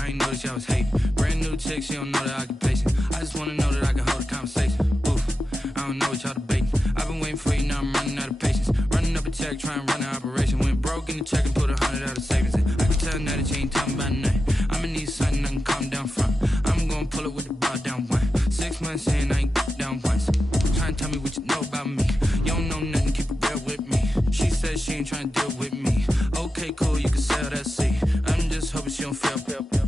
I ain't noticed y'all was hating. Brand new chick, she don't know the occupation. I just wanna know that I can hold a conversation. Oof, I don't know what y'all debating. I've been waiting for you, now I'm running out of patience. Running up a check, trying to run an operation. Went broke in the check and put 100 out of savings in. I can tell now that you ain't talking about nothing. I'ma need something I can calm down front. I'm gonna pull it with the bar down one. 6 months in, I ain't down once. Trying to tell me what you know about me. You don't know nothing, keep it real with me. She says she ain't trying to deal with me. Okay, cool, you can sell that seat. I'm just hoping she don't fail.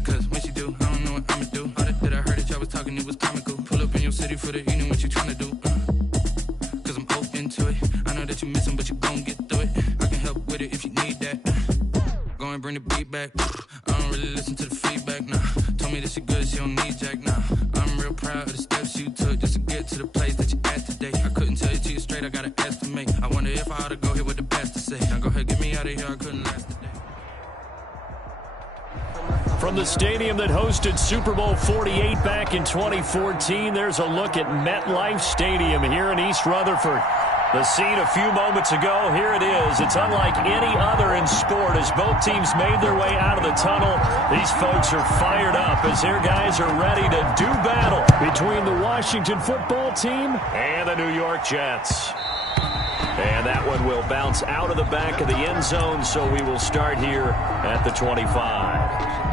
Cause when she do, I don't know what I'ma do. All that I heard that y'all was talking, it was comical. Pull up in your city for the evening, what you trying to do? Cause I'm open to it. I know that you're missing, but you gon' get through it. I can help with it if you need that. Go and bring the beat back. I don't really listen to the feedback, nah. Told me that she good, she don't need jack, nah. I'm real proud of the steps you took just to get to the place that you at today. I couldn't tell you to you straight, I gotta estimate. I wonder if I ought to go here with the best to say. Now go ahead, get me out of here, I couldn't last today. From the stadium that hosted Super Bowl 48 back in 2014, there's a look at MetLife Stadium here in East Rutherford. The scene a few moments ago, here it is. It's unlike any other in sport as both teams made their way out of the tunnel. These folks are fired up as their guys are ready to do battle between the Washington football team and the New York Jets. And that one will bounce out of the back of the end zone, so we will start here at the 25.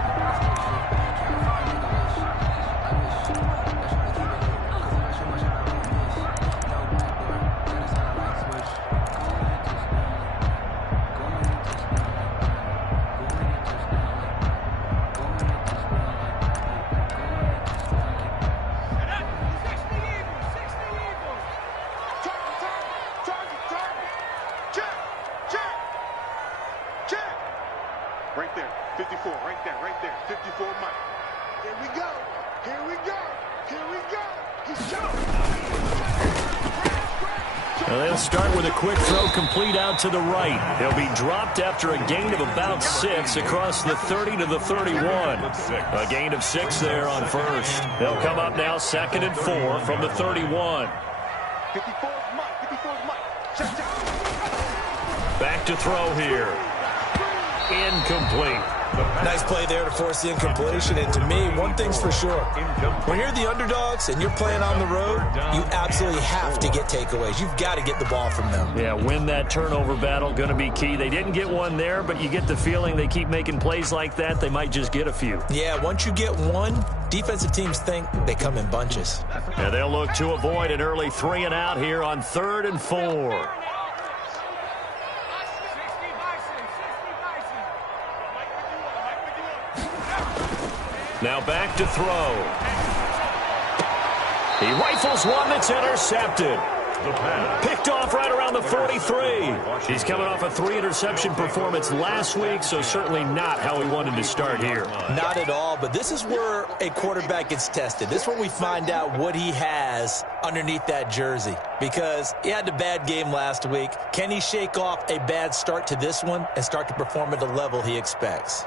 Right there, 54, right there, 54, Mike. Here we go, here we go, here we go. He's shot. Well, they'll start with a quick throw complete out to the right. He'll be dropped after a gain of about 6 across the 30 to the 31. A gain of 6 there on first. They'll come up now 2nd and 4 from the 31. 54 Mike, 54 Mike. Check. Back to throw here. Incomplete. Nice play there to force the incompletion. And to me, one thing's for sure. When you're the underdogs and you're playing on the road, you absolutely have to get takeaways. You've got to get the ball from them. Yeah, win that turnover battle, going to be key. They didn't get one there, but you get the feeling they keep making plays like that, they might just get a few. Yeah, once you get one, defensive teams think they come in bunches. And they'll look to avoid an early 3 and out here on 3rd and 4. Now back to throw. He rifles one that's intercepted. Picked off right around the 43. He's coming off a 3-interception performance last week, so certainly not how he wanted to start here. Not at all, but this is where a quarterback gets tested. This is where we find out what he has underneath that jersey, because he had a bad game last week. Can he shake off a bad start to this one and start to perform at the level he expects?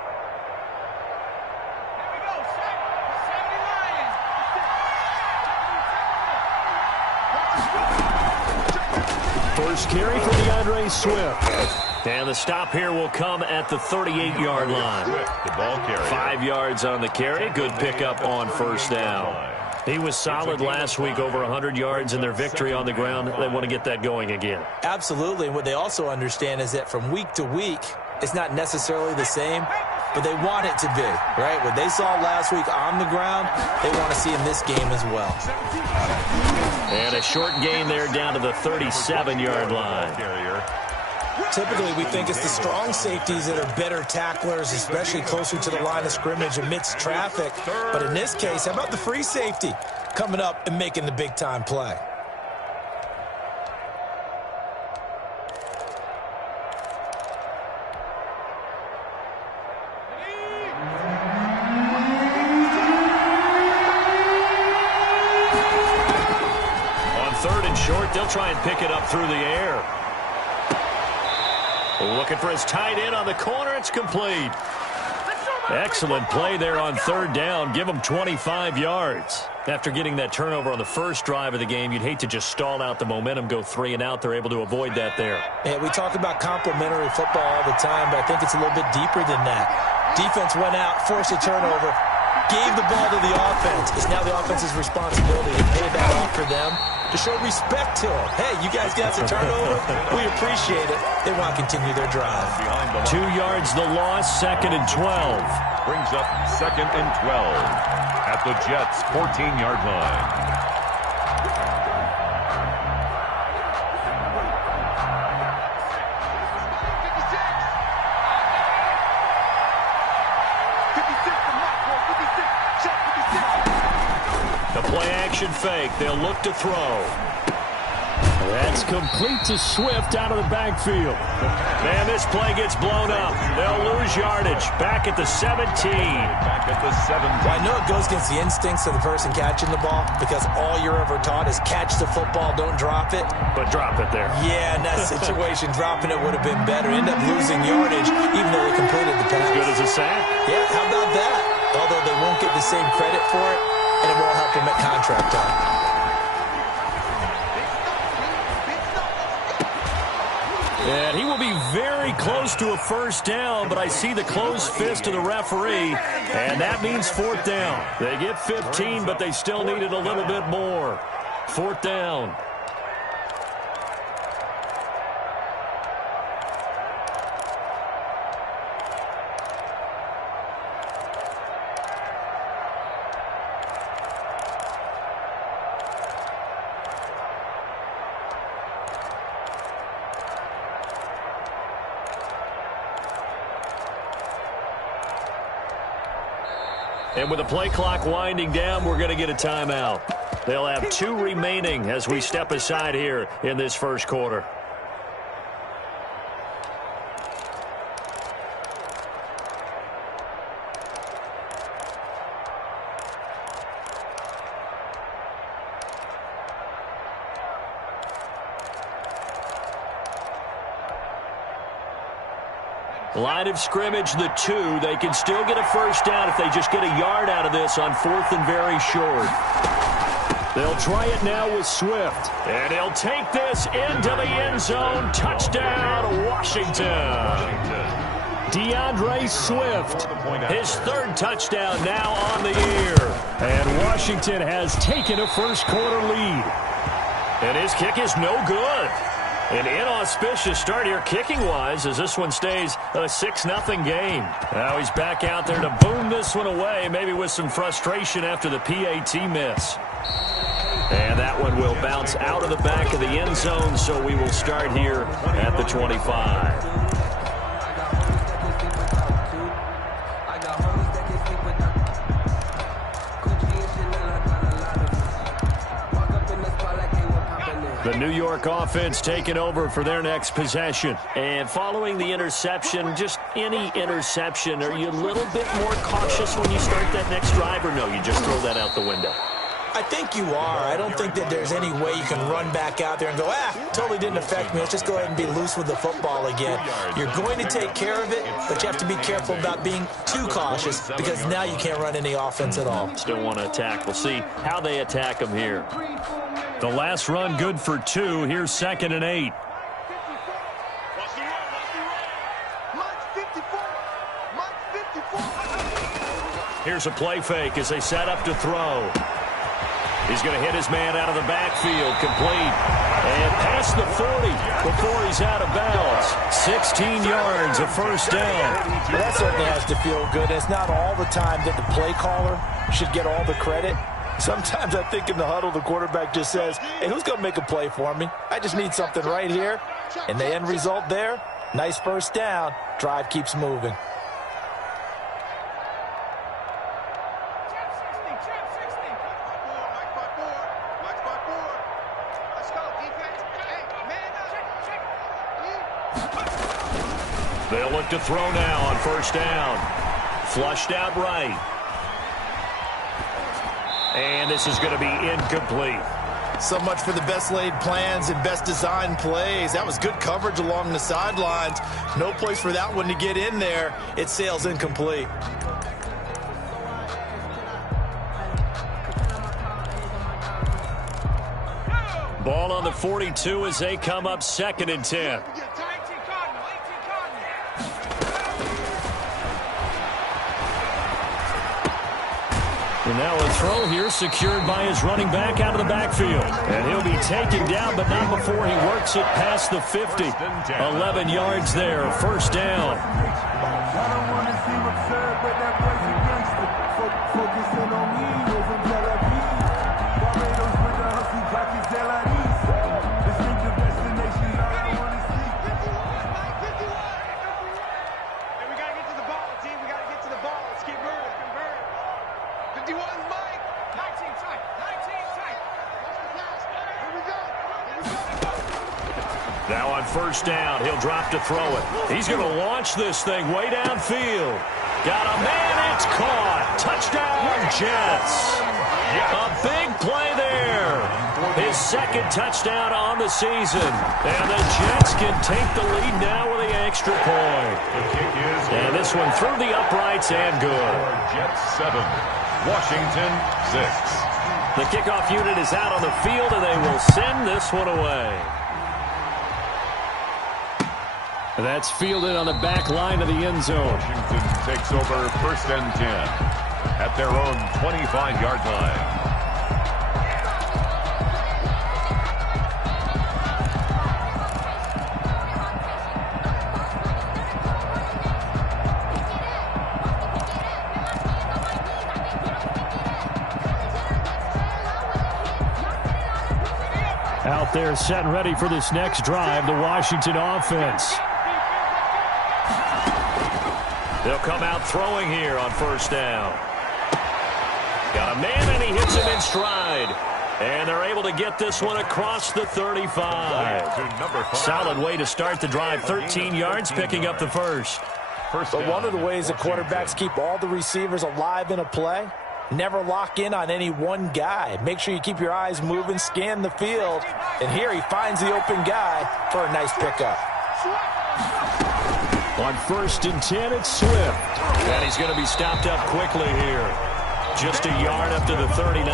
First carry for DeAndre Swift. And the stop here will come at the 38-yard line. The ball carrier. 5 yards on the carry. Good pickup on first down. He was solid last week, over 100 yards in their victory on the ground. They want to get that going again. Absolutely. And what they also understand is that from week to week, it's not necessarily the same, but they want it to be, right? What they saw last week on the ground, they want to see in this game as well. And a short gain there down to the 37-yard line. Typically, we think it's the strong safeties that are better tacklers, especially closer to the line of scrimmage amidst traffic. But in this case, how about the free safety coming up and making the big-time play? Short, they'll try and pick it up through the air. Looking for his tight end on the corner. It's complete. Excellent play there on 3rd down. Give them 25 yards. After getting that turnover on the first drive of the game, you'd hate to just stall out the momentum, go 3 and out. They're able to avoid that there. Yeah, we talk about complimentary football all the time, but I think it's a little bit deeper than that. Defense went out, forced a turnover, gave the ball to the offense. It's now the offense's responsibility to pay that off for them, to show respect to them. Hey, you guys got the turnover? We appreciate it. They want to continue their drive. 2 yards the loss, 2nd and 12. Brings up 2nd and 12 at the Jets' 14-yard line. Play-action fake. They'll look to throw. That's complete to Swift out of the backfield. And this play gets blown up. They'll lose yardage. Back at the 17. Back at the 17. Well, I know it goes against the instincts of the person catching the ball because all you're ever taught is catch the football, don't drop it. But drop it there. Yeah, in that situation, dropping it would have been better. End up losing yardage, even though they completed the pass. As good as a sack. Yeah, how about that? Although they won't get the same credit for it, and it won't help them at contract time. And he will be very close to a first down, but I see the closed fist of the referee, and that means 4th down. They get 15, but they still needed a little bit more. 4th down. And with the play clock winding down, we're going to get a timeout. They'll have 2 remaining as we step aside here in this first quarter. Line of scrimmage, the 2. They can still get a first down if they just get a yard out of this on 4th and very short. They'll try it now with Swift. And he'll take this into the end zone. Touchdown, Washington. DeAndre Swift, his 3rd touchdown now on the year. And Washington has taken a first quarter lead. And his kick is no good. An inauspicious start here kicking-wise as this one stays a 6-0 game. Now he's back out there to boom this one away, maybe with some frustration after the PAT miss. And that one will bounce out of the back of the end zone, so we will start here at the 25. The New York offense taking over for their next possession. And following the interception, just any interception, are you a little bit more cautious when you start that next drive, or no, you just throw that out the window? I think you are. I don't think that there's any way you can run back out there and go, totally didn't affect me. Let's just go ahead and be loose with the football again. You're going to take care of it, but you have to be careful about being too cautious because now you can't run any offense at all. Still want to attack. We'll see how they attack them here. The last run good for 2. Here's 2nd and 8. Here's a play fake as they set up to throw. He's going to hit his man out of the backfield, complete. And past the 40 before he's out of bounds. 16 yards, a first down. Well, that certainly has to feel good. It's not all the time that the play caller should get all the credit. Sometimes I think in the huddle, the quarterback just says, hey, who's going to make a play for me? I just need something right here. And the end result there, nice first down. Drive keeps moving. They'll look to throw now on first down. Flushed out right. And this is going to be incomplete. So much for the best laid plans and best designed plays. That was good coverage along the sidelines. No place for that one to get in there. It sails incomplete. Ball on the 42 as they come up 2nd and 10. And now a throw here secured by his running back out of the backfield. And he'll be taken down, but not before he works it past the 50. 11 yards there, first down. Now on first down, he'll drop to throw it. He's going to launch this thing way downfield. Got a man, it's caught. Touchdown, Jets. A big play there. His second touchdown on the season. And the Jets can take the lead now with the extra point. And this one through the uprights and good. Jets 7, Washington 6. The kickoff unit is out on the field, and they will send this one away. That's fielded on the back line of the end zone. Washington takes over first and 10 at their own 25-yard line. Out there set and ready for this next drive, the Washington offense. They'll come out throwing here on first down. Got a man, and he hits him in stride. And they're able to get this one across the 35. Solid way to start the drive. 13 yards, picking up the first. But one of the ways that quarterbacks keep all the receivers alive in a play, never lock in on any one guy. Make sure you keep your eyes moving, scan the field. And here he finds the open guy for a nice pickup. On first and 10, it's Swift. And he's going to be stopped up quickly here. Just a yard up to the 39.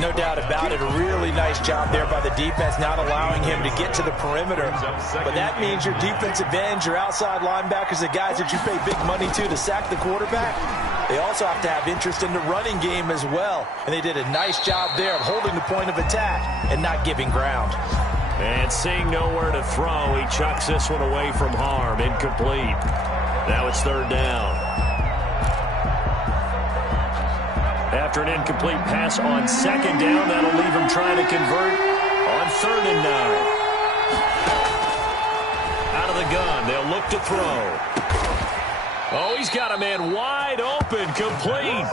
No doubt about it. A really nice job there by the defense, not allowing him to get to the perimeter. But that means your defensive ends, your outside linebackers, the guys that you pay big money to sack the quarterback, they also have to have interest in the running game as well. And they did a nice job there of holding the point of attack and not giving ground. And seeing nowhere to throw, he chucks this one away from harm. Incomplete. Now it's third down. After an incomplete pass on second down, that'll leave him trying to convert on third and 9. Out of the gun, they'll look to throw. Oh, he's got a man wide open, complete.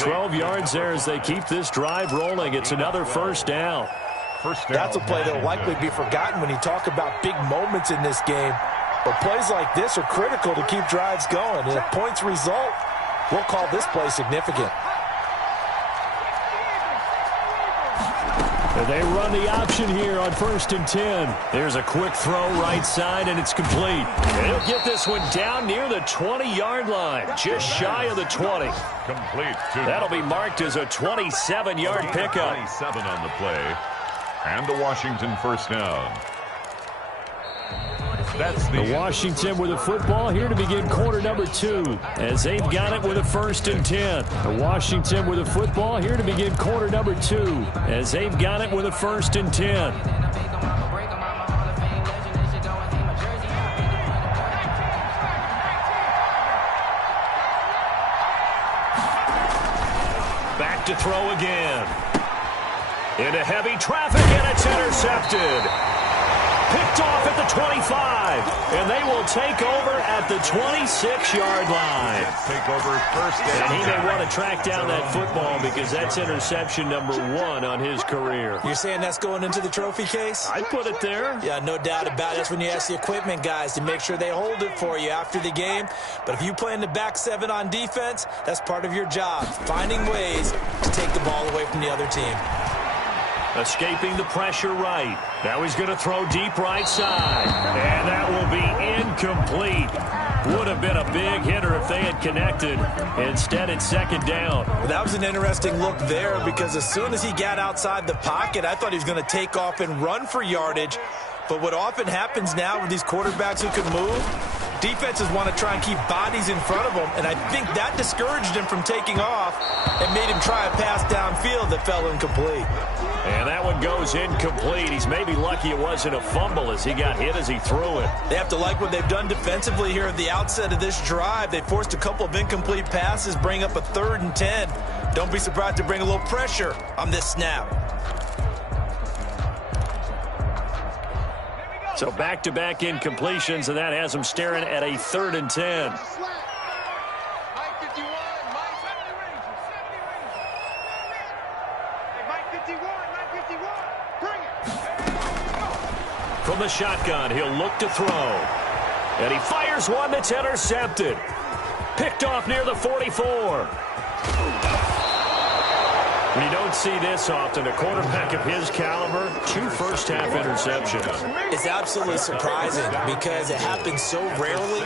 12 yards there as they keep this drive rolling. It's another first down. That's a play that will likely be forgotten when you talk about big moments in this game. But plays like this are critical to keep drives going. And if points result, we'll call this play significant. And they run the option here on first and 10. There's a quick throw right side, and it's complete. And he'll get this one down near the 20-yard line, just shy of the 20. Complete. That'll be marked as a 27-yard pickup. 27 on the play. And a Washington first down. That's the Washington with the football here to begin quarter number 2 as they've got it with a first and 10. The Washington with the football here to begin quarter number 2 as they've got it with a first and 10. Back to throw again. Into heavy traffic, and it's intercepted. Picked off at the 25, and they will take over at the 26-yard line. Take over first and he may want to track down that football because that's interception number 1 on his career. You're saying that's going into the trophy case? I put it there. Yeah, no doubt about it. That's when you ask the equipment guys to make sure they hold it for you after the game. But if you play in the back 7 on defense, that's part of your job, finding ways to take the ball away from the other team. Escaping the pressure right. Now he's going to throw deep right side. And that will be incomplete. Would have been a big hitter if they had connected. Instead, it's second down. Well, that was an interesting look there because as soon as he got outside the pocket, I thought he was going to take off and run for yardage. But what often happens now with these quarterbacks who can move, Defenses want to try and keep bodies in front of them, and I think that discouraged him from taking off and made him try a pass downfield that fell incomplete. And that one goes incomplete. He's maybe lucky it wasn't a fumble as he got hit as he threw it. They have to like what they've done defensively here at the outset of this drive. They forced a couple of incomplete passes, bring up a 3rd and 10. Don't be surprised to bring a little pressure on this snap. So back-to-back incompletions, and that has him staring at a 3rd and 10. From the shotgun, he'll look to throw. And he fires one that's intercepted. Picked off near the 44. We don't see this often. A quarterback of his caliber, 2 first-half interceptions. It's absolutely surprising because it happens so rarely.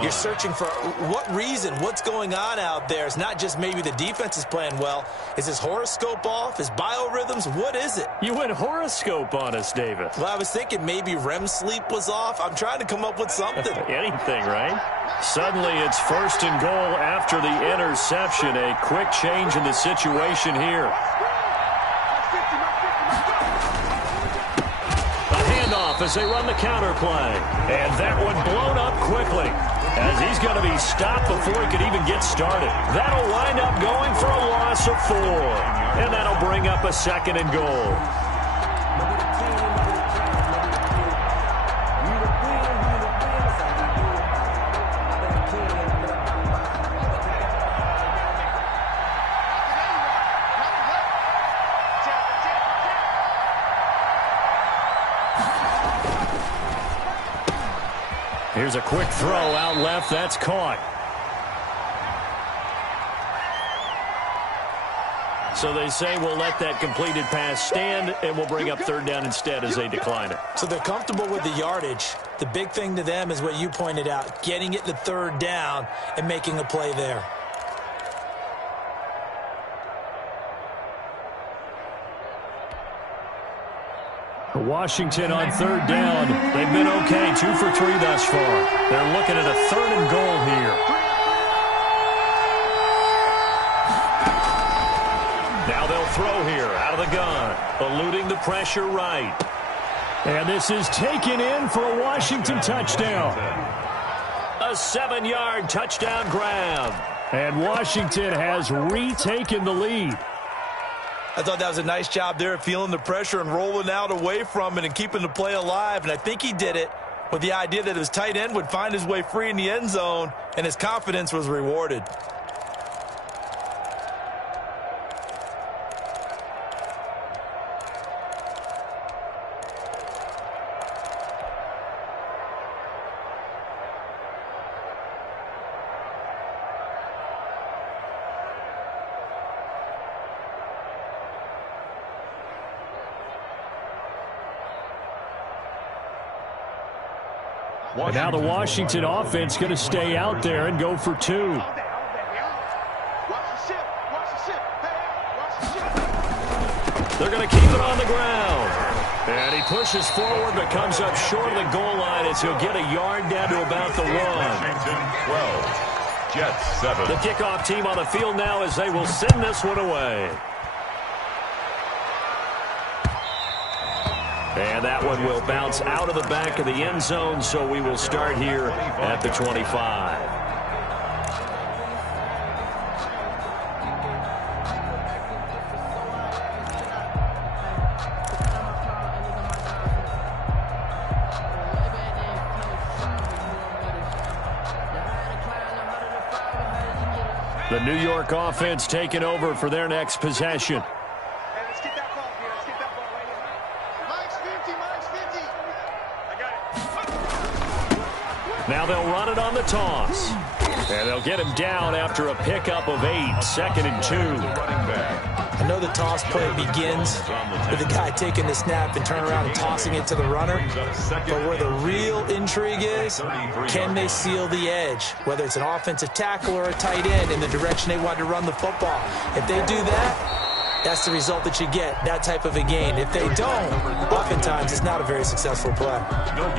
You're searching for what reason, what's going on out there. It's not just maybe the defense is playing well. Is his horoscope off? His biorhythms? What is it? You went horoscope on us, David. Well, I was thinking maybe REM sleep was off. I'm trying to come up with something. Anything, right? Suddenly it's 1st and goal after the interception. A quick change in the situation here. A handoff as they run the counter play. And that one blown up quickly as he's going to be stopped before he could even get started. That'll wind up going for a loss of 4. And that'll bring up a 2nd and goal. Here's a quick throw out left. That's caught. So they say we'll let that completed pass stand, and we'll bring up 3rd down instead as they decline it. So they're comfortable with the yardage. The big thing to them is what you pointed out, getting it to 3rd down and making a play there. Washington on 3rd down. They've been okay, 2 for 3 thus far. They're looking at a 3rd and goal here. Now they'll throw here out of the gun, eluding the pressure right. And this is taken in for a Washington touchdown. A 7-yard touchdown grab. And Washington has retaken the lead. I thought that was a nice job there, feeling the pressure and rolling out away from it and keeping the play alive. And I think he did it with the idea that his tight end would find his way free in the end zone, and his confidence was rewarded. And now the Washington offense going to stay out there and go for 2. They're going to keep it on the ground. And he pushes forward but comes up short of the goal line as he'll get a yard down to about the 1. Washington 12, Jets 7. The kickoff team on the field now as they will send this one away. And that one will bounce out of the back of the end zone, so we will start here at the 25. The New York offense taking over for their next possession. Now they'll run it on the toss. And they'll get him down after a pickup of 8, 2nd and 2. I know the toss play begins with the guy taking the snap and turn around and tossing it to the runner. But where the real intrigue is, can they seal the edge? Whether it's an offensive tackle or a tight end in the direction they want to run the football. If they do that, that's the result that you get, that type of a gain. If they don't, oftentimes it's not a very successful play.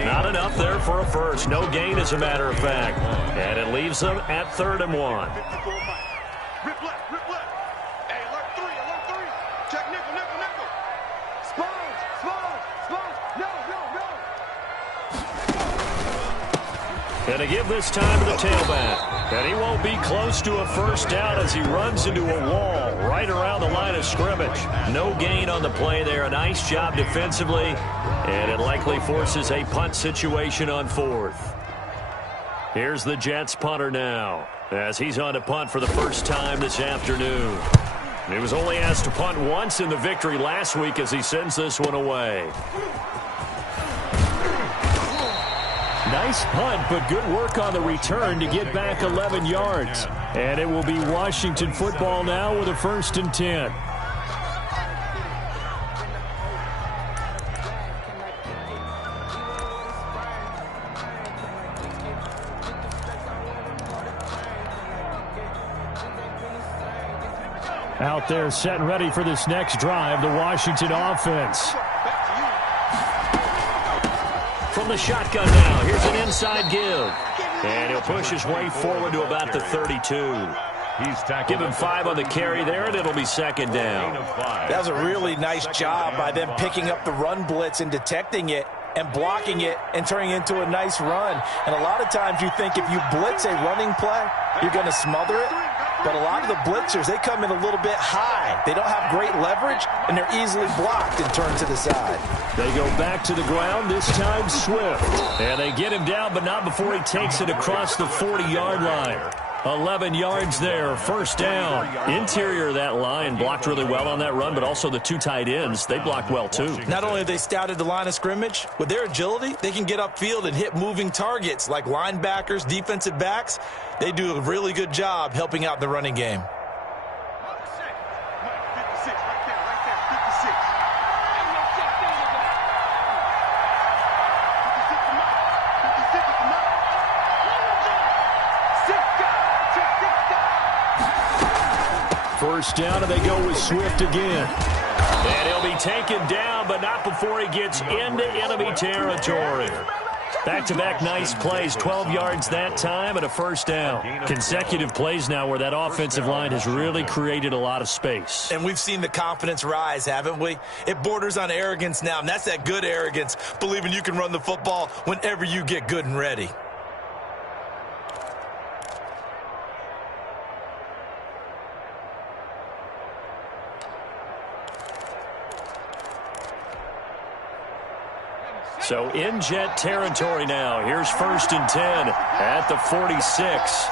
Not enough there for a first. No gain, as a matter of fact. And it leaves them at 3rd and 1. Rip left, rip left. Hey, alert 3, alert 3. Check nickel, nickel, nickel. Sponge, sponge, sponge. No, no, no. And to give this time to the tailback. And he won't be close to a first down as he runs into a wall right around the line of scrimmage. No gain on the play there. A nice job defensively. And it likely forces a punt situation on 4th. Here's the Jets punter now, as he's on to punt for the first time this afternoon. He was only asked to punt once in the victory last week as he sends this one away. Nice punt, but good work on the return to get back 11 yards. And it will be Washington football now with a 1st and 10. Out there set and ready for this next drive, the Washington offense. From the shotgun now, here's an inside give. And he'll push his way forward to about the 32. Give him 5 on the carry there, and it'll be 2nd down. That was a really nice job by them picking up the run blitz and detecting it and blocking it and turning it into a nice run. And a lot of times you think if you blitz a running play, you're going to smother it. But a lot of the blitzers, they come in a little bit high. They don't have great leverage, and they're easily blocked and turned to the side. They go back to the ground, this time Swift. And they get him down, but not before he takes it across the 40-yard line. 11 yards there, 1st down. Interior of that line blocked really well on that run, but also the 2 tight ends, they blocked well too. Not only have they scouted the line of scrimmage, with their agility, they can get upfield and hit moving targets like linebackers, defensive backs. They do a really good job helping out the running game. First down, and they go with Swift again. And he'll be taken down, but not before he gets into enemy territory. Back-to-back nice plays, 12 yards that time and a 1st down. Consecutive plays now where that offensive line has really created a lot of space. And we've seen the confidence rise, haven't we? It borders on arrogance now, and that's that good arrogance, believing you can run the football whenever you get good and ready. So in Jet territory now. Here's 1st and 10 at the 46.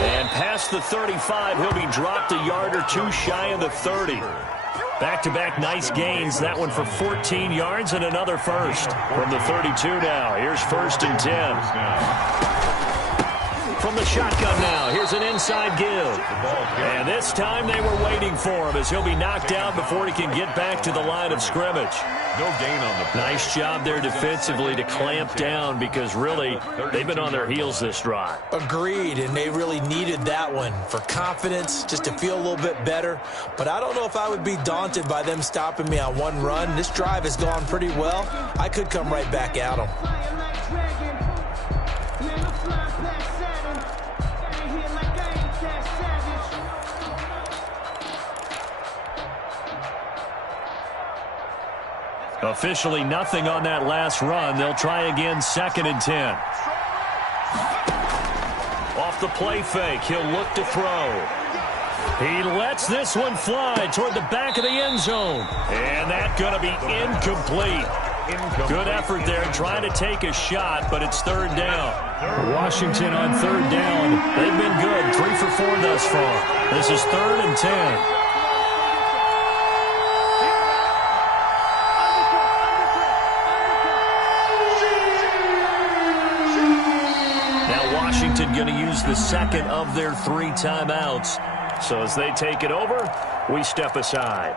And past the 35, he'll be dropped a yard or 2 shy of the 30. Back-to-back nice gains. That one for 14 yards and another first. From the 32 now, here's 1st and 10. From the shotgun now, here's an inside give. And this time they were waiting for him as he'll be knocked down before he can get back to the line of scrimmage. No gain on the play. Nice job there defensively to clamp down because really they've been on their heels this drive. Agreed, and they really needed that one for confidence, just to feel a little bit better. But I don't know if I would be daunted by them stopping me on one run. This drive has gone pretty well. I could come right back at them. Officially nothing on that last run. They'll try again, 2nd and 10. Off the play fake, he'll look to throw. He lets this one fly toward the back of the end zone. And that's going to be incomplete. Good effort there, trying to take a shot, but it's 3rd down. Washington on 3rd down. They've been good, 3 for 4 thus far. This is 3rd and 10. Washington going to use the 2nd of their 3 timeouts. So as they take it over, we step aside.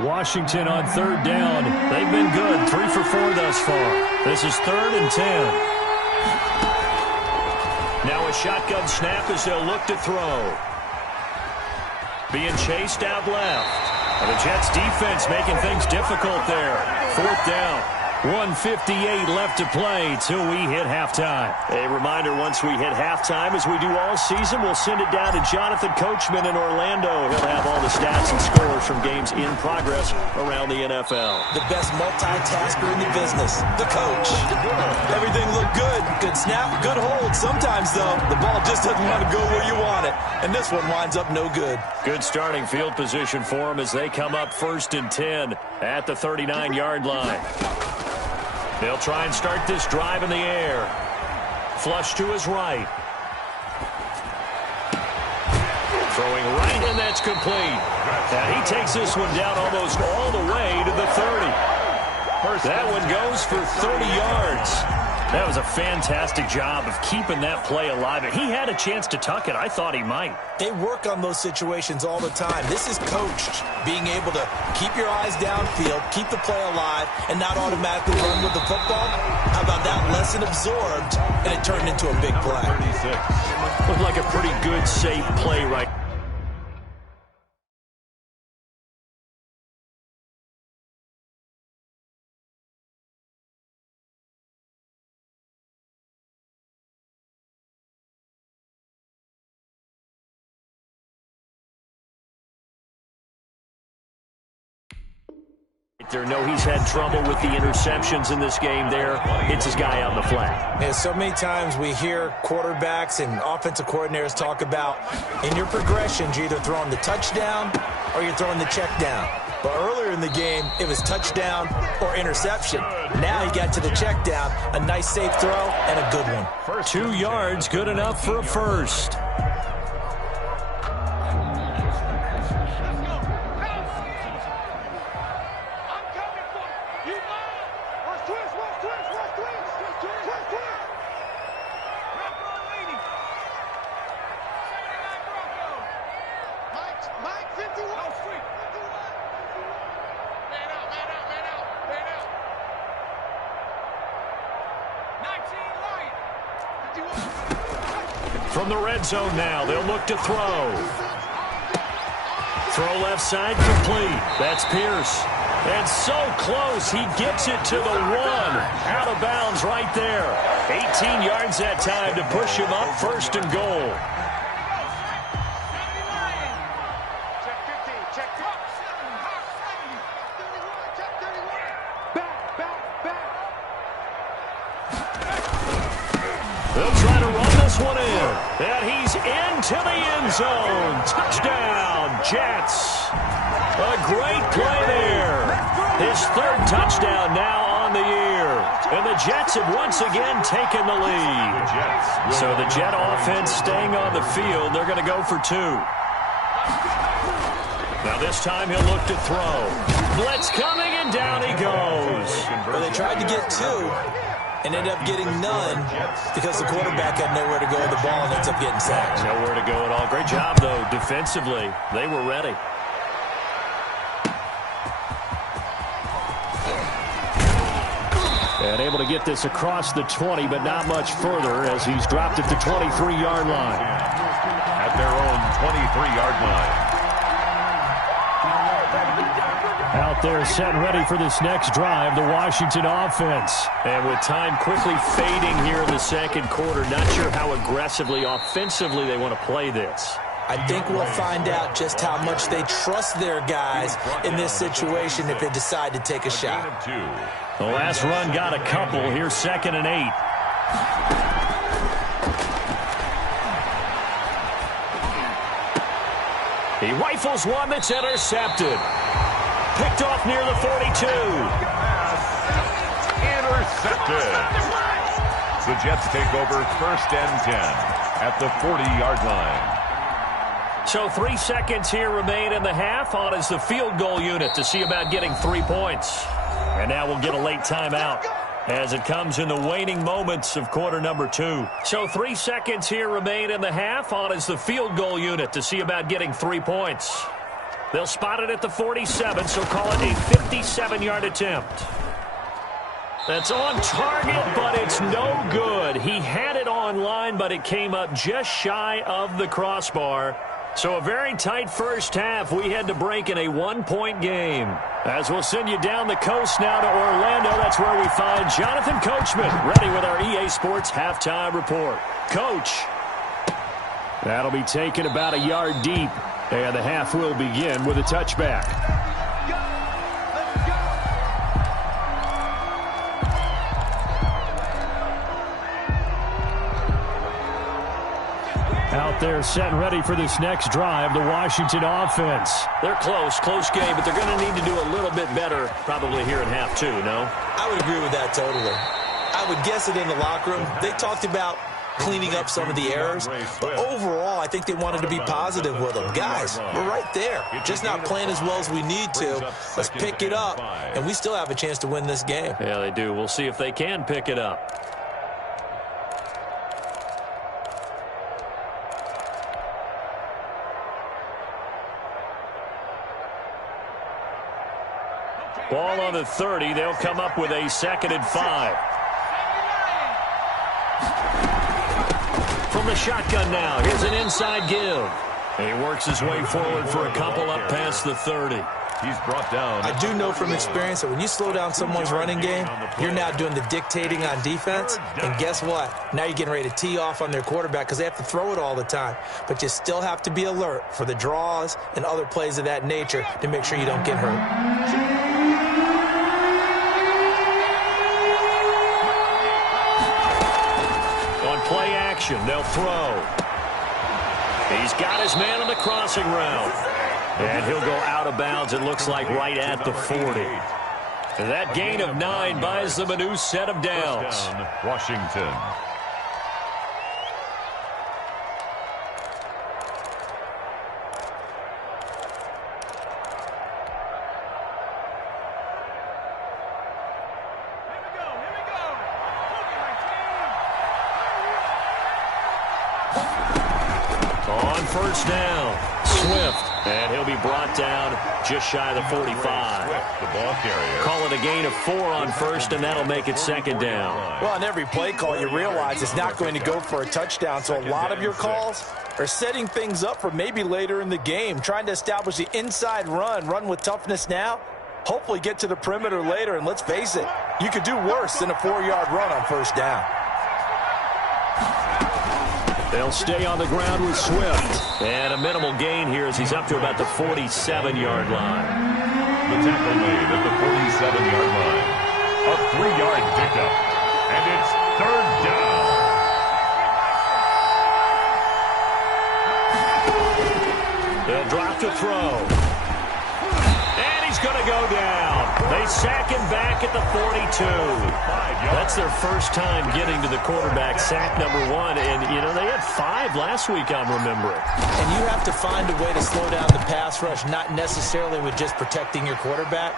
Washington on third down. They've been good, 3 for 4 thus far. This is 3rd and 10. Now a shotgun snap as they'll look to throw. Being chased out left. And the Jets defense making things difficult there. 4th down. 1:58 left to play till we hit halftime. A reminder, once we hit halftime, as we do all season, we'll send it down to Jonathan Coachman in Orlando. He'll have all the stats and scores from games in progress around the NFL. The best multitasker in the business, the coach. Everything looked good. Good snap, good hold. Sometimes, though, the ball just doesn't want to go where you want it. And this one winds up no good. Good starting field position for them as they come up 1st and 10 at the 39-yard line. They'll try and start this drive in the air. Flush to his right. Throwing right, and that's complete. And he takes this one down almost all the way to the 30. That one goes for 30 yards. That was a fantastic job of keeping that play alive. He had a chance to tuck it. I thought he might. They work on those situations all the time. This is coached, being able to keep your eyes downfield, keep the play alive, and not automatically run with the football. How about that lesson absorbed, and it turned into a big play. Looked like a pretty good, safe play right now. No, he's had trouble with the interceptions in this game there. Hits his guy on the flat. Yeah, so many times we hear quarterbacks and offensive coordinators talk about in your progressions, you're either throwing the touchdown or you're throwing the check down. But earlier in the game, it was touchdown or interception. Now he got to the check down, a nice safe throw, and a good one. 2 yards, good enough for a first. From the red zone now, they'll look to throw. Throw left side complete. That's Pierce. And so close, he gets it to the 1. Out of bounds right there. 18 yards that time to push him up 1st and goal. They'll try to run this one in. And he's into the end zone. Touchdown, Jets. A great play there. His 3rd touchdown now on the year. And the Jets have once again taken the lead. So the Jet offense staying on the field. They're going to go for 2. Now this time he'll look to throw. Blitz coming, and down he goes. Well, they tried to get 2. And ended up getting none because the quarterback had nowhere to go with the ball and ends up getting sacked. Nowhere to go at all. Great job, though, defensively. They were ready. And able to get this across the 20, but not much further as he's dropped at the 23-yard line. At their own 23-yard line. Out there set and ready for this next drive, the Washington offense. And with time quickly fading here in the 2nd quarter, not sure how aggressively, offensively they want to play this. I think we'll find out just how much they trust their guys in this situation if they decide to take a shot. The last run got a couple. Here's 2nd and 8. He rifles one that's intercepted. Picked off near the 42. Intercepted. The Jets take over 1st and 10 at the 40-yard line. So 3 seconds here remain in the half. On is the field goal unit to see about getting 3 points. And now we'll get a late timeout as it comes in the waning moments of quarter number 2. So 3 seconds here remain in the half. On is the field goal unit to see about getting 3 points. They'll spot it at the 47, so call it a 57-yard attempt. That's on target, but it's no good. He had it on line, but it came up just shy of the crossbar. So a very tight first half. We had to break in a one-point game. As we'll send you down the coast now to Orlando, that's where we find Jonathan Coachman, ready with our EA Sports halftime report. Coach. That'll be taken about a yard deep, and the half will begin with a touchback. Out there set and ready for this next drive, the Washington offense. They're close game, but they're going to need to do a little bit better probably here in half two, no? I would agree with that totally. I would guess it in the locker room. They talked about cleaning up some of the errors, but overall, I think they wanted to be positive with them. Guys, we're right there. Just not playing as well as we need to. Let's pick it up, and we still have a chance to win this game. Yeah, they do. We'll see if they can pick it up. Ball on the 30. They'll come up with a 2nd and 5. From the shotgun now. Here's an inside give. And he works his way forward for a couple up past the 30. He's brought down. I do know from experience that when you slow down someone's running game, you're now doing the dictating on defense. And guess what? Now you're getting ready to tee off on their quarterback because they have to throw it all the time. But you still have to be alert for the draws and other plays of that nature to make sure you don't get hurt. On play action, they'll throw. He's got his man on the crossing route. And he'll go out of bounds, it looks like, right at the 40. That gain of 9 buys them a new set of downs. Washington. On first down, Swift. And he'll be brought down just shy of the 45. The ball carrier. Call it a gain of 4 on first, and that'll make it 2nd down. Well, on every play call, you realize it's not going to go for a touchdown, so a lot of your calls are setting things up for maybe later in the game, trying to establish the inside run with toughness now, hopefully get to the perimeter later, and let's face it, you could do worse than a 4-yard run on first down. They'll stay on the ground with Swift. And a minimal gain here as he's up to about the 47-yard line. The tackle made at the 47-yard line. A 3-yard pickup. And it's 3rd down. They'll drop to throw. And he's going to go down. They sack him back at the 42. That's their first time getting to the quarterback, sack number 1. And, you know, they had 5 last week, I'm remembering. And you have to find a way to slow down the pass rush, not necessarily with just protecting your quarterback,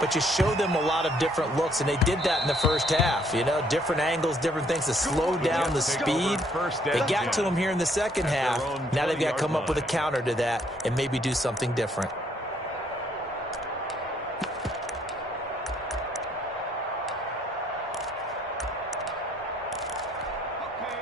but you show them a lot of different looks, and they did that in the first half. You know, different angles, different things to slow down the speed. They got to him here in the second half. Now they've got to come up with a counter to that and maybe do something different.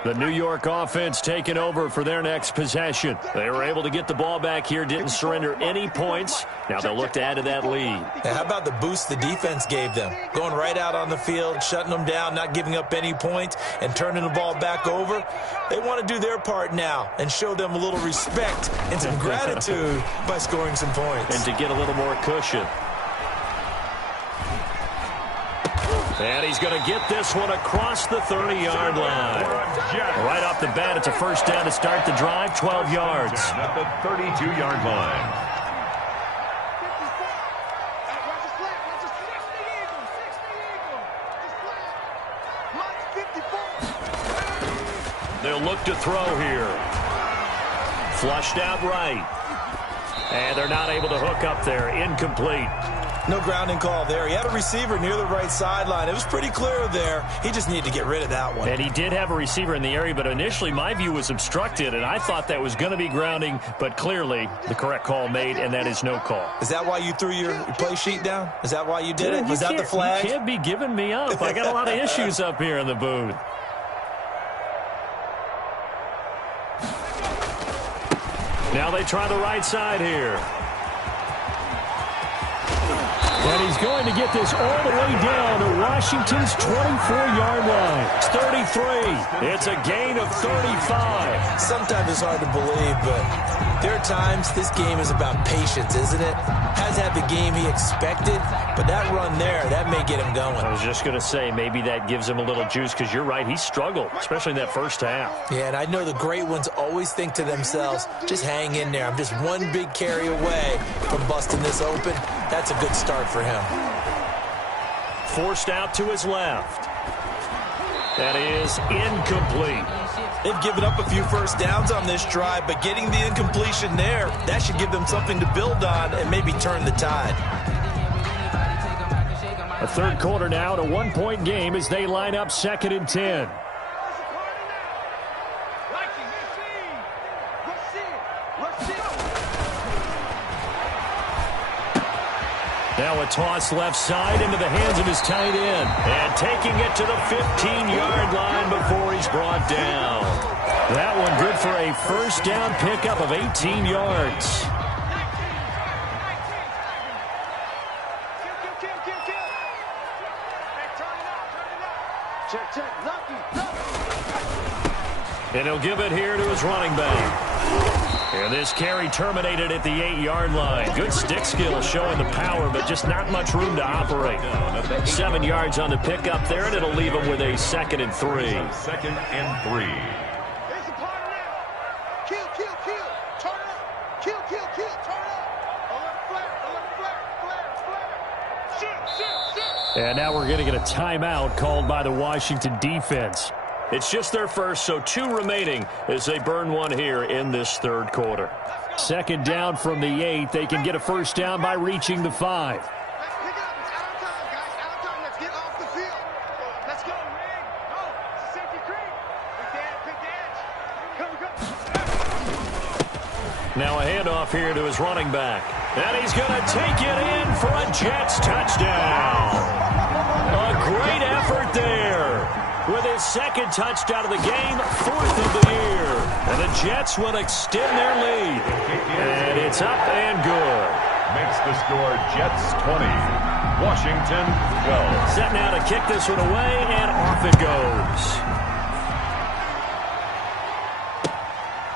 The New York offense taking over for their next possession. They were able to get the ball back here, didn't surrender any points. Now they'll look to add to that lead. Now, how about the boost the defense gave them? Going right out on the field, shutting them down, not giving up any points, and turning the ball back over. They want to do their part now and show them a little respect and some gratitude by scoring some points. And to get a little more cushion. And he's going to get this one across the 30-yard line. Right off the bat, it's a first down to start the drive, 12 yards. At the 32-yard line. They'll look to throw here. Flushed out right. And they're not able to hook up there. Incomplete. No grounding call there. He had a receiver near the right sideline. It was pretty clear there. He just needed to get rid of that one. And he did have a receiver in the area, but initially my view was obstructed, and I thought that was going to be grounding, but clearly the correct call made, and that is no call. Is that why you threw your play sheet down? Is that why you did it? Was that the flag? You can't be giving me up. I got a lot of issues up here in the booth. Now they try the right side here. And he's going to get this all the way down to Washington's 24-yard line. It's 33. It's a gain of 35. Sometimes it's hard to believe, but there are times this game is about patience, isn't it? Has had the game he expected, but that run there, that may get him going. I was just going to say, maybe that gives him a little juice, because you're right, he struggled, especially in that first half. Yeah, and I know the great ones always think to themselves, just hang in there. I'm just one big carry away from busting this open. That's a good start for him. Forced out to his left. That is incomplete. They've given up a few first downs on this drive, but getting the incompletion there, that should give them something to build on and maybe turn the tide. A third quarter now, a one-point game as they line up 2nd and 10. Now a toss left side into the hands of his tight end. And taking it to the 15-yard line before he's brought down. That one good for a first down pickup of 18 yards. And he'll give it here to his running back. And this carry terminated at the 8-yard line. Good stick skill showing the power, but just not much room to operate. 7 yards on the pickup there, and it'll leave him with a 2nd and 3. 2nd and 3. And now we're going to get a timeout called by the Washington defense. It's just their first, so 2 remaining as they burn one here in this third quarter. 2nd down from the 8. They can get a first down by reaching the 5. Now a handoff here to his running back. And he's going to take it in for a Jets touchdown. A great effort there. With his 2nd touchdown of the game, 4th of the year. And the Jets will extend their lead. And it's up and good. Makes the score Jets 20, Washington 12. Set now to kick this one away, and off it goes.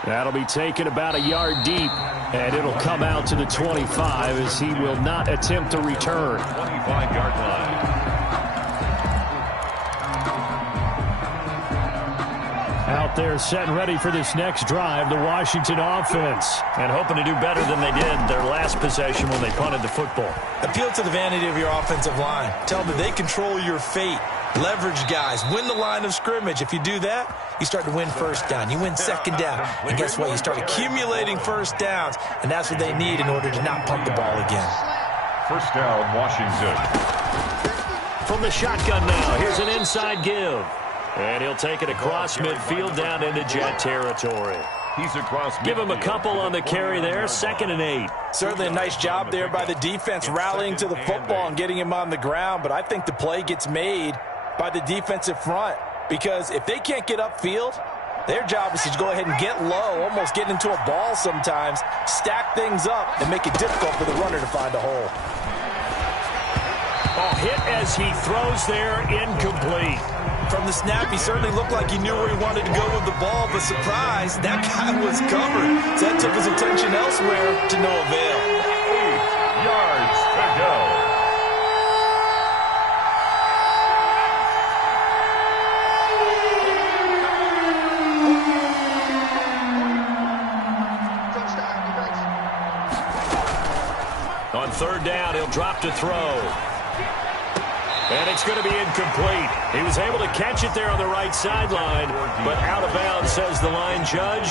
That'll be taken about a yard deep, and it'll come out to the 25 as he will not attempt to return. 25-yard line. Out there set and ready for this next drive, the Washington offense. And hoping to do better than they did their last possession when they punted the football. Appeal to the vanity of your offensive line. Tell them they control your fate. Leverage guys. Win the line of scrimmage. If you do that, you start to win first down. You win 2nd down. And guess what? You start accumulating first downs. And that's what they need in order to not punt the ball again. First down, Washington. From the shotgun now, here's an inside give. And he'll take it across midfield down into Jet territory. He's across midfield. Give him a couple on the carry there, 2nd and 8. Certainly a nice job there by the defense rallying to the football and getting him on the ground. But I think the play gets made by the defensive front. Because if they can't get upfield, their job is to go ahead and get low, almost get into a ball sometimes, stack things up, and make it difficult for the runner to find a hole. Oh, hit as he throws there, incomplete. From the snap, he certainly looked like he knew where he wanted to go with the ball, but surprise, that guy was covered. So that took his attention elsewhere to no avail. 8 yards to go. On 3rd down, he'll drop to throw. And it's going to be incomplete. He was able to catch it there on the right sideline, but out of bounds, says the line judge.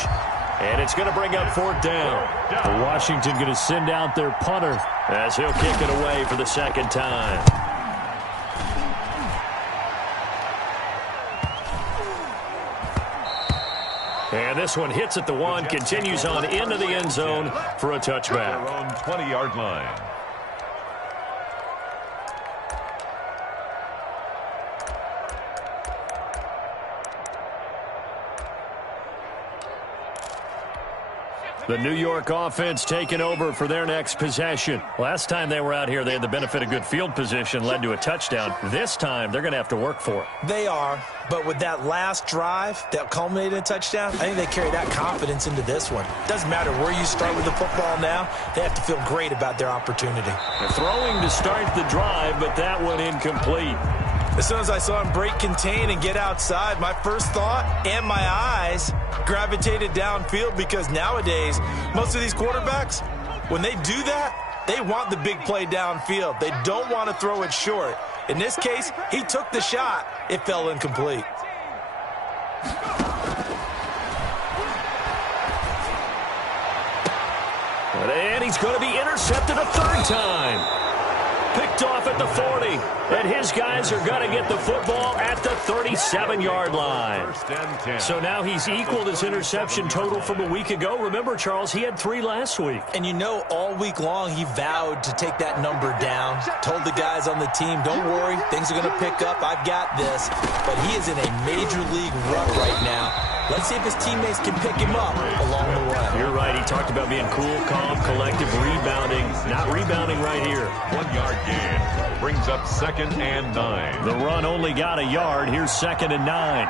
And it's going to bring up 4th down. Washington going to send out their punter as he'll kick it away for the second time. And this one hits at the 1, continues on into the end zone for a touchback. Their own 20-yard line. The New York offense taking over for their next possession. Last time they were out here, they had the benefit of good field position, led to a touchdown. This time, they're going to have to work for it. They are, but with that last drive that culminated in a touchdown, I think they carry that confidence into this one. Doesn't matter where you start with the football now, they have to feel great about their opportunity. They're throwing to start the drive, but that one incomplete. As soon as I saw him break contain and get outside, my first thought and my eyes gravitated downfield, because nowadays, most of these quarterbacks, when they do that, they want the big play downfield. They don't want to throw it short. In this case, he took the shot. It fell incomplete. And he's going to be intercepted a 3rd time. Picked off at the 40. And his guys are going to get the football at the 37-yard line. So now he's equaled his interception total from a week ago. Remember, Charles, he had 3 last week. And you know, all week long he vowed to take that number down. Told the guys on the team, don't worry, things are going to pick up. I've got this. But he is in a major league rut right now. Let's see if his teammates can pick him up along the way. You're right. He talked about being cool, calm, collective, rebounding. Not rebounding right here. 1-yard gain brings up 2nd and 9. The run only got a yard. Here's 2nd and 9.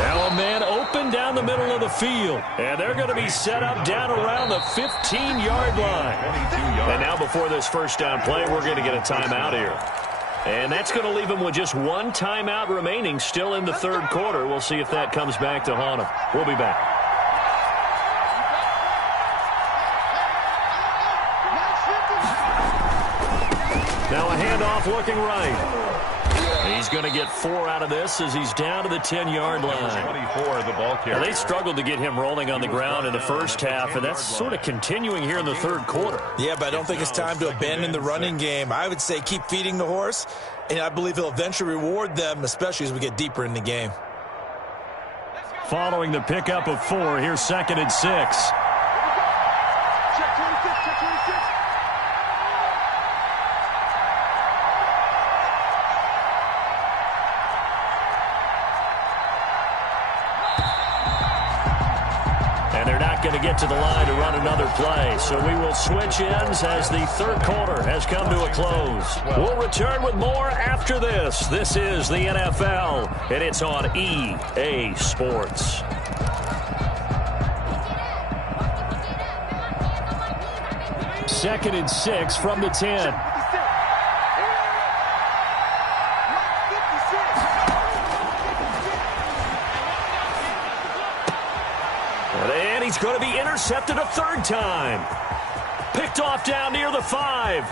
Now a man open down the middle of the field. And they're going to be set up down around the 15-yard line. And now before this first down play, we're going to get a timeout here. And that's going to leave him with just 1 timeout remaining still in the 3rd quarter. We'll see if that comes back to haunt him. We'll be back. Now a handoff looking right. He's going to get 4 out of this as he's down to the 10-yard line. 24, the ball carrier. They struggled to get him rolling on the ground in the first half, and that's sort of continuing here in the 3rd quarter. Yeah, but I don't think it's time to abandon the running game. I would say keep feeding the horse, and I believe he'll eventually reward them, especially as we get deeper in the game. Following the pickup of 4, here's 2nd and 6. Going to get to the line to run another play. So we will switch ends as the 3rd quarter has come to a close. We'll return with more after this. This is the NFL, and it's on EA Sports. Second and 6 from the 10. He's going to be intercepted a 3rd time. Picked off down near the 5.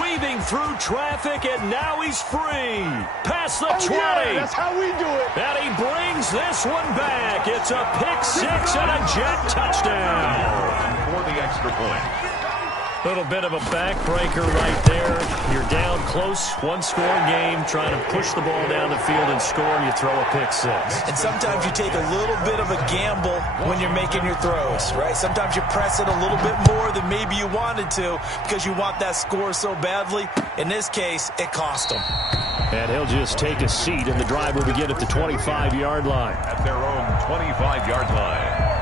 Weaving through traffic, and now he's free. Past the 20. Yeah, that's how we do it. And he brings this one back. It's a pick 6 and a jet touchdown. For the extra point. Little bit of a backbreaker right there. You're down close, 1-score game, trying to push the ball down the field and score, and you throw a pick 6. And sometimes you take a little bit of a gamble when you're making your throws, right? Sometimes you press it a little bit more than maybe you wanted to because you want that score so badly. In this case, it cost him. And he'll just take a seat, and the drive will begin at the 25-yard line. At their own 25-yard line.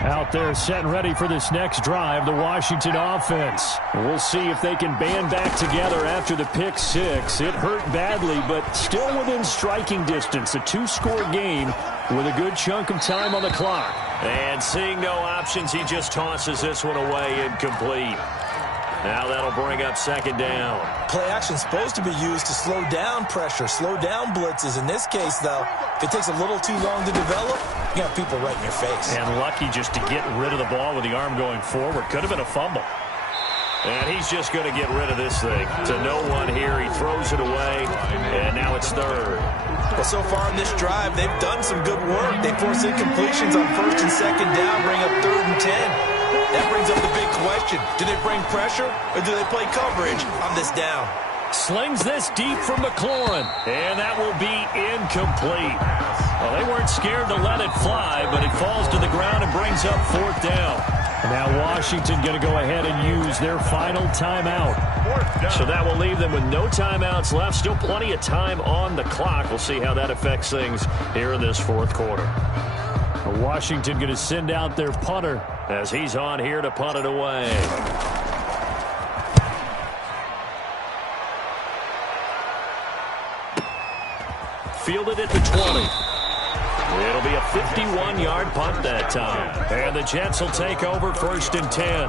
Out there set and ready for this next drive, the Washington offense. We'll see if they can band back together after the pick 6. It hurt badly, but still within striking distance. A 2-score game with a good chunk of time on the clock. And seeing no options, he just tosses this one away incomplete. Now that'll bring up second down. Play action's supposed to be used to slow down pressure, slow down blitzes. In this case, though, if it takes a little too long to develop, you got people right in your face. And lucky just to get rid of the ball with the arm going forward. Could have been a fumble. And he's just going to get rid of this thing. To no one here. He throws it away, and now it's third. Well, so far in this drive, they've done some good work. They force incompletions on first and second down, bring up 3rd and 10. That brings up the big question. Do they bring pressure, or do they play coverage on this down? Slings this deep from McLaurin, and that will be incomplete. Well, they weren't scared to let it fly, but it falls to the ground and brings up 4th down. And now Washington going to go ahead and use their final timeout. So that will leave them with no timeouts left. Still plenty of time on the clock. We'll see how that affects things here in this 4th quarter. Washington going to send out their punter as he's on here to punt it away. Fielded at the 20. It'll be a 51-yard punt that time. And the Jets will take over 1st and 10.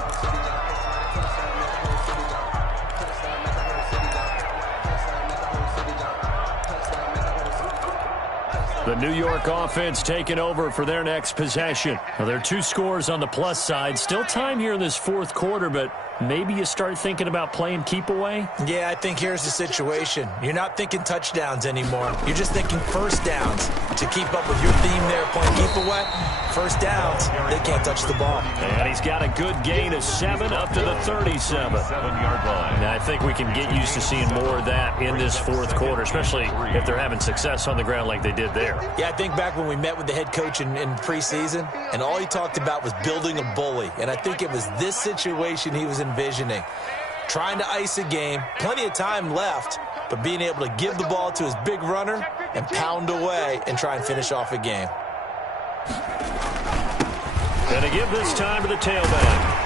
The New York offense taking over for their next possession. Well, there are 2 scores on the plus side. Still time here in this 4th quarter, but maybe you start thinking about playing keep away? Yeah, I think here's the situation. You're not thinking touchdowns anymore. You're just thinking first downs. To keep up with your theme there, playing keep away, first downs, they can't touch the ball. And he's got a good gain of 7 up to the 37. 7-yard line. Now, I think we can get used to seeing more of that in this 4th quarter, especially if they're having success on the ground like they did there. Yeah, I think back when we met with the head coach in preseason, and all he talked about was building a bully. And I think it was this situation he was envisioning. Trying to ice a game, plenty of time left, but being able to give the ball to his big runner and pound away and try and finish off a game. Going to give this time to the tailback.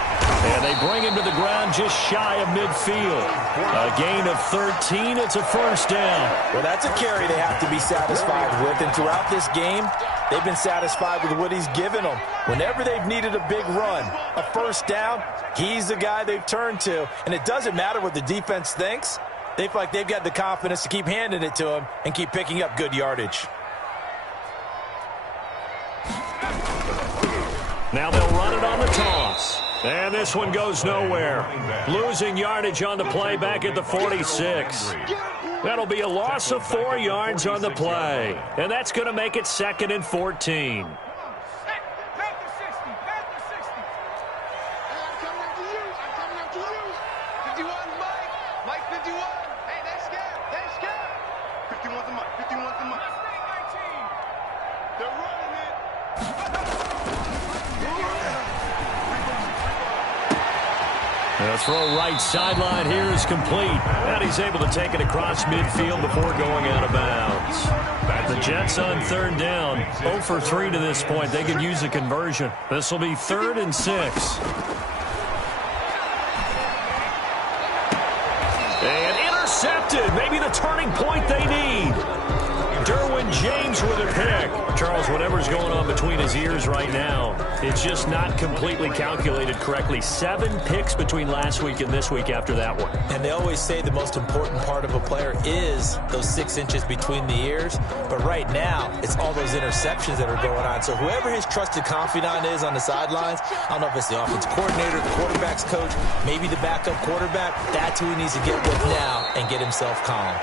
And they bring him to the ground just shy of midfield. A gain of 13. It's a 1st down. Well, that's a carry they have to be satisfied with. And throughout this game, they've been satisfied with what he's given them. Whenever they've needed a big run, a 1st down, he's the guy they've turned to. And it doesn't matter what the defense thinks. They feel like they've got the confidence to keep handing it to him and keep picking up good yardage. Now they'll run it on the toss. And this one goes nowhere. Losing yardage on the play back at the 46. That'll be a loss of 4 yards on the play. And that's going to make it 2nd and 14. The throw right sideline here is complete. And he's able to take it across midfield before going out of bounds. The Jets on 3rd down. 0 for 3 to this point. They could use a conversion. This will be 3rd and 6. And intercepted. Maybe the turning point they need. Derwin James with a pick. Charles, whatever's going on between his ears right now, it's just not completely calculated correctly. 7 picks between last week and this week after that one. And they always say the most important part of a player is those 6 inches between the ears. But right now, it's all those interceptions that are going on. So whoever his trusted confidant is on the sidelines, I don't know if it's the offensive coordinator, the quarterback's coach, maybe the backup quarterback, that's who he needs to get with now and get himself calm.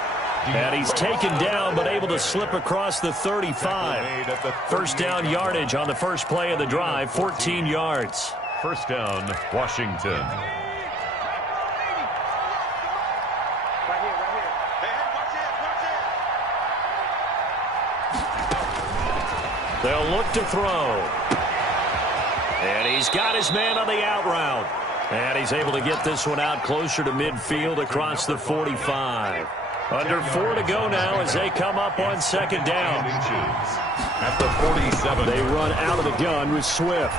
And he's taken down but able to slip across the 35. 1st down yardage on the first play of the drive, 14 yards. 1st down, Washington. They'll look to throw. And he's got his man on the out route. And he's able to get this one out closer to midfield across the 45. Under 4 to go now as they come up on 2nd down. At the 47. They run out of the gun with Swift.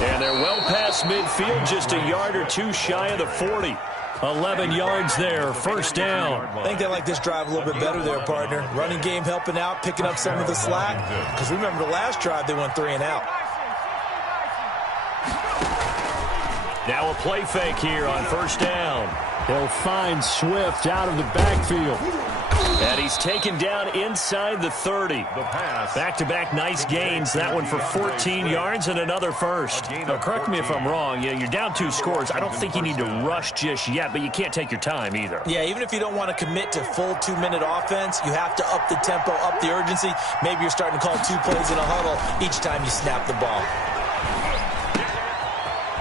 And they're well past midfield, just a yard or 2 shy of the 40. 11 yards there, 1st down. I think they like this drive a little bit better there, partner. Running game helping out, picking up some of the slack. Because remember the last drive, they went 3 and out. Now a play fake here on first down. He'll find Swift out of the backfield. And he's taken down inside the 30. Back-to-back nice gains. That one for 14 yards and another first. Now, correct me if I'm wrong. You're down 2 scores. I don't think you need to rush just yet, but you can't take your time either. Yeah, even if you don't want to commit to full 2-minute offense, you have to up the tempo, up the urgency. Maybe you're starting to call 2 plays in a huddle each time you snap the ball.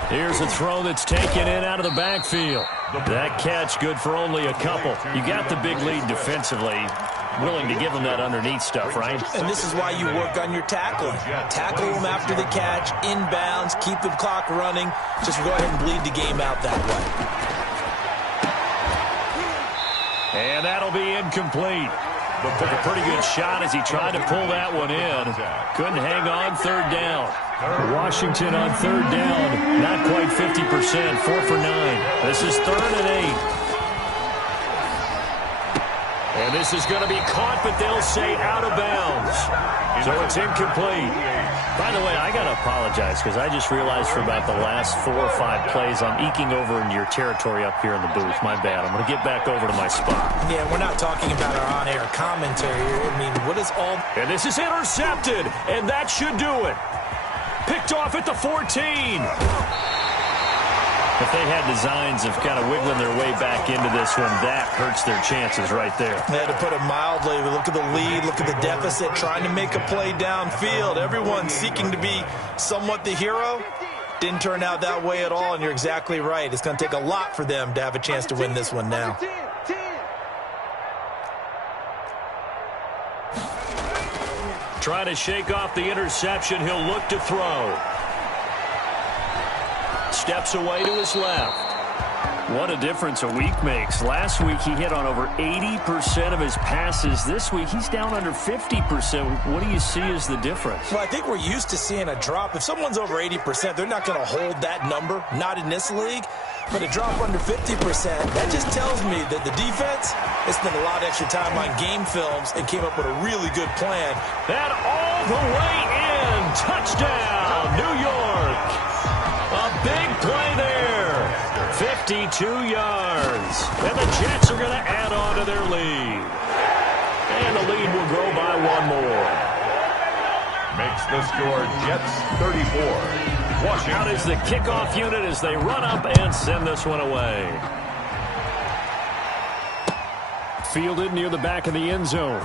Here's a throw that's taken in out of the backfield. That catch good for only a couple. You got the big lead defensively. Willing to give them that underneath stuff, right? And this is why you work on your tackling. Tackle them after the catch, inbounds, keep the clock running. Just go ahead and bleed the game out that way. And that'll be incomplete. Took a pretty good shot as he tried to pull that one in. Couldn't hang on third down. Washington on third down, not quite 50%, 4 for 9. This is 3rd and 8. And this is going to be caught, but they'll say out of bounds. So it's incomplete. By the way, I got to apologize because I just realized for about the last 4 or 5 plays I'm eking over into your territory up here in the booth. My bad. I'm going to get back over to my spot. Yeah, we're not talking about our on-air commentary here. I mean, what is all... And this is intercepted, and that should do it. Picked off at the 14. If they had designs of kind of wiggling their way back into this one, that hurts their chances right there. They had to put it mildly. Look at the lead, look at the deficit, trying to make a play downfield. Everyone seeking to be somewhat the hero. Didn't turn out that way at all, and you're exactly right. It's going to take a lot for them to have a chance to win this one now. Trying to shake off the interception. He'll look to throw. Steps away to his left. What a difference a week makes. Last week he hit on over 80% of his passes. This week he's down under 50%. What do you see as the difference? Well, I think we're used to seeing a drop. If someone's over 80%, they're not going to hold that number. Not in this league. But a drop under 50%, that just tells me that the defense has spent a lot of extra time on game films and came up with a really good plan. And all the way in. Touchdown, New York. A big play there. 52 yards. And the Jets are going to add on to their lead. And the lead will grow by 1 more. Makes the score Jets 34. Washington. Out is the kickoff unit as they run up and send this one away. Fielded near the back of the end zone.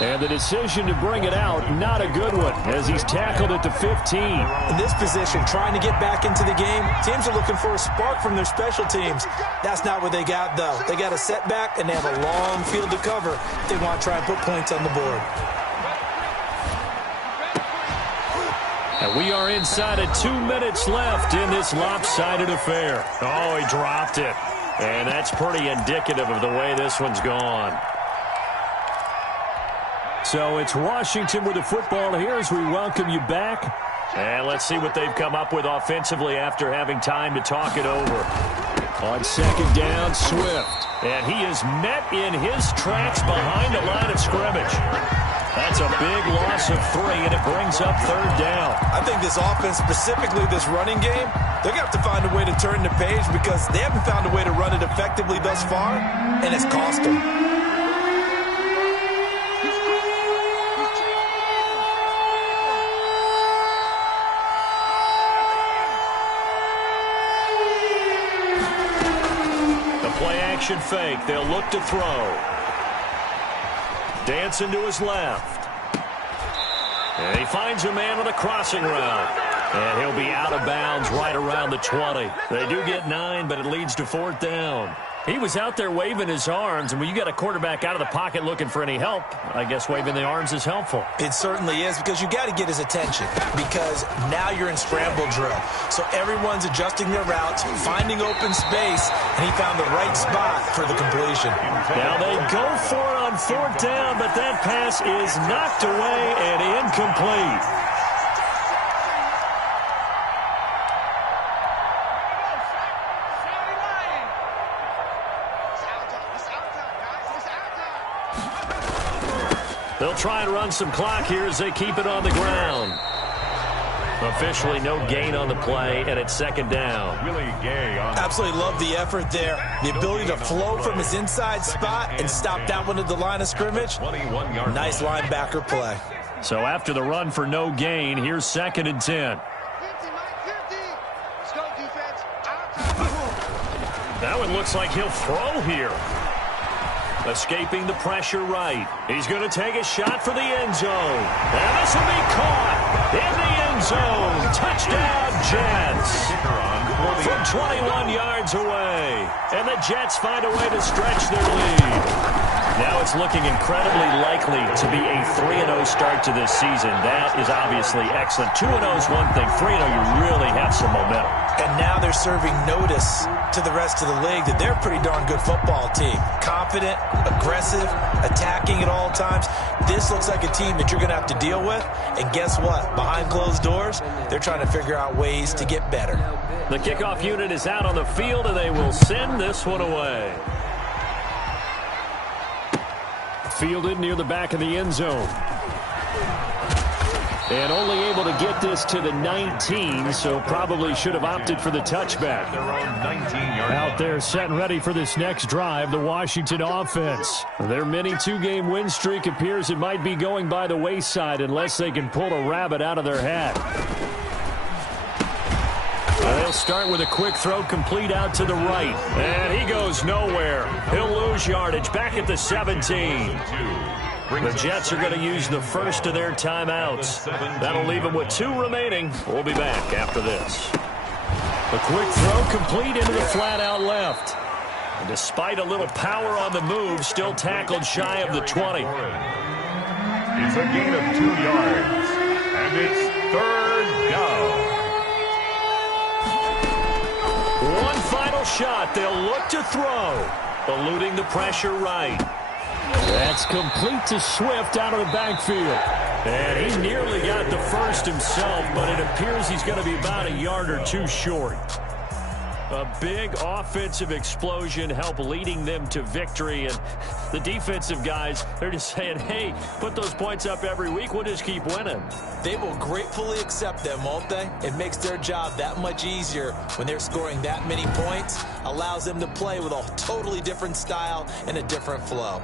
And the decision to bring it out, not a good one, as he's tackled at the 15. In this position, trying to get back into the game, teams are looking for a spark from their special teams. That's not what they got, though. They got a setback, and they have a long field to cover if they want to try and put points on the board. And we are inside of 2 minutes left in this lopsided affair. Oh, he dropped it. And that's pretty indicative of the way this one's gone. So it's Washington with the football here as we welcome you back. And let's see what they've come up with offensively after having time to talk it over. On second down, Swift. And he is met in his tracks behind the line of scrimmage. That's a big loss of 3, and it brings up third down. I think this offense, specifically this running game, they're going to have to find a way to turn the page because they haven't found a way to run it effectively thus far, and it's cost them. The play-action fake. They'll look to throw. Dancing to his left. And he finds a man on a crossing route. And he'll be out of bounds right around the 20. They do get 9, but it leads to 4th down. He was out there waving his arms, and when you got a quarterback out of the pocket looking for any help, I guess waving the arms is helpful. It certainly is, because you got to get his attention, because now you're in scramble drill. So everyone's adjusting their routes, finding open space, and he found the right spot for the completion. Now they go for it on 4th down, but that pass is knocked away and incomplete. They'll try and run some clock here as they keep it on the ground. Officially no gain on the play, and it's second down. Willie Gay on. Absolutely love the effort there. The ability to flow from his inside spot and stop that one at the line of scrimmage. 21-yard Nice linebacker play. So after the run for no gain, here's 2nd and 10. That one looks like he'll throw here. Escaping the pressure right. He's going to take a shot for the end zone. And this will be caught in the end zone. Touchdown, Jets. From 21 yards away. And the Jets find a way to stretch their lead. Now it's looking incredibly likely to be a 3-0 start to this season. That is obviously excellent. 2-0 is one thing. 3-0, you really have some momentum. And now they're serving notice to the rest of the league that they're a pretty darn good football team. Confident, aggressive, attacking at all times. This looks like a team that you're going to have to deal with. And guess what? Behind closed doors, they're trying to figure out ways to get better. The kickoff unit is out on the field, and they will send this one away. Fielded near the back of the end zone. And only able to get this to the 19, so probably should have opted for the touchback. Out there set and ready for this next drive, the Washington offense. Their mini 2-game win streak appears it might be going by the wayside unless they can pull a rabbit out of their hat. They'll start with a quick throw complete out to the right. And he goes nowhere. He'll lose yardage back at the 17. The Jets are going to use the first of their timeouts. That'll leave them with 2 remaining. We'll be back after this. A quick throw complete into the flat out left. And despite a little power on the move, still tackled shy of the 20. It's a gain of 2 yards. And it's 3rd down. One final shot. They'll look to throw. Eluding the pressure right. That's complete to Swift out of the backfield. And he nearly got the first himself, but it appears he's going to be about a yard or 2 short. A big offensive explosion helped leading them to victory. And the defensive guys, they're just saying, hey, put those points up every week. We'll just keep winning. They will gratefully accept them, won't they? It makes their job that much easier when they're scoring that many points. Allows them to play with a totally different style and a different flow.